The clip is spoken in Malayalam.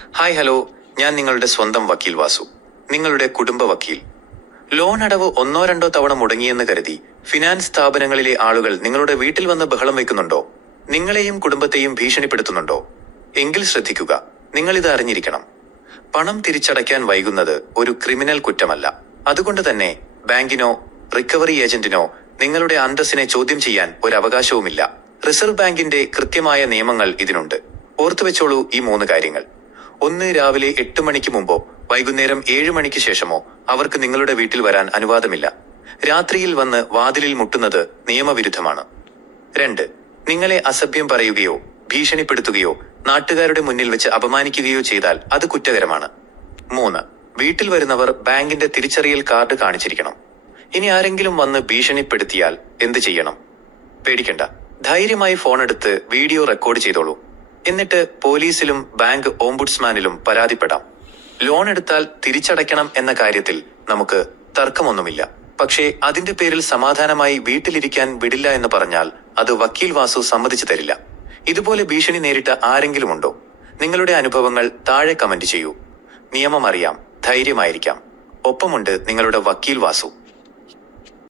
ഹായ് ഹലോ, ഞാൻ നിങ്ങളുടെ സ്വന്തം വക്കീൽ വാസു, നിങ്ങളുടെ കുടുംബ വക്കീൽ. ലോൺ അടവ് ഒന്നോ രണ്ടോ തവണ മുടങ്ങിയെന്ന് കരുതി ഫിനാൻസ് സ്ഥാപനങ്ങളിലെ ആളുകൾ നിങ്ങളുടെ വീട്ടിൽ വന്ന് ബഹളം വയ്ക്കുന്നുണ്ടോ? നിങ്ങളെയും കുടുംബത്തെയും ഭീഷണിപ്പെടുത്തുന്നുണ്ടോ? എങ്കിൽ ശ്രദ്ധിക്കുക, നിങ്ങളിത് അറിഞ്ഞിരിക്കണം. പണം തിരിച്ചടയ്ക്കാൻ വൈകുന്നത് ഒരു ക്രിമിനൽ കുറ്റമല്ല. അതുകൊണ്ട് തന്നെ ബാങ്കിനോ റിക്കവറി ഏജന്റിനോ നിങ്ങളുടെ അന്തസ്സിനെ ചോദ്യം ചെയ്യാൻ ഒരു അവകാശവുമില്ല. റിസർവ് ബാങ്കിന്റെ കൃത്യമായ നിയമങ്ങൾ ഇതിനുണ്ട്. ഓർത്തുവെച്ചോളൂ ഈ 3 കാര്യങ്ങൾ. 1. രാവിലെ 8 മണിക്ക് മുമ്പോ വൈകുന്നേരം 7 മണിക്ക് ശേഷമോ അവർക്ക് നിങ്ങളുടെ വീട്ടിൽ വരാൻ അനുവാദമില്ല. രാത്രിയിൽ വന്ന് വാതിലിൽ മുട്ടുന്നത് നിയമവിരുദ്ധമാണ്. 2. നിങ്ങളെ അസഭ്യം പറയുകയോ ഭീഷണിപ്പെടുത്തുകയോ നാട്ടുകാരുടെ മുന്നിൽ വെച്ച് അപമാനിക്കുകയോ ചെയ്താൽ അത് കുറ്റകരമാണ്. 3. വീട്ടിൽ വരുന്നവർ ബാങ്കിന്റെ തിരിച്ചറിയൽ കാർഡ് കാണിച്ചിരിക്കണം. ഇനി ആരെങ്കിലും വന്ന് ഭീഷണിപ്പെടുത്തിയാൽ എന്ത് ചെയ്യണം? പേടിക്കണ്ട, ധൈര്യമായി ഫോണെടുത്ത് വീഡിയോ റെക്കോർഡ് ചെയ്തോളൂ. എന്നിട്ട് പോലീസിലും ബാങ്ക് ഓംബുഡ്സ്മാനിലും പരാതിപ്പെടാം. ലോൺ എടുത്താൽ തിരിച്ചടയ്ക്കണം എന്ന കാര്യത്തിൽ നമുക്ക് തർക്കമൊന്നുമില്ല. പക്ഷേ അതിന്റെ പേരിൽ സമാധാനമായി വീട്ടിലിരിക്കാൻ വിടില്ല എന്ന് പറഞ്ഞാൽ അത് വക്കീൽ വാസു സമ്മതിച്ചു തരില്ല. ഇതുപോലെ ഭീഷണി നേരിട്ട ആരെങ്കിലും ഉണ്ടോ? നിങ്ങളുടെ അനുഭവങ്ങൾ താഴെ കമന്റ് ചെയ്യൂ. നിയമം അറിയാം, ധൈര്യമായിരിക്കാം. ഒപ്പമുണ്ട് നിങ്ങളുടെ വക്കീൽ വാസു.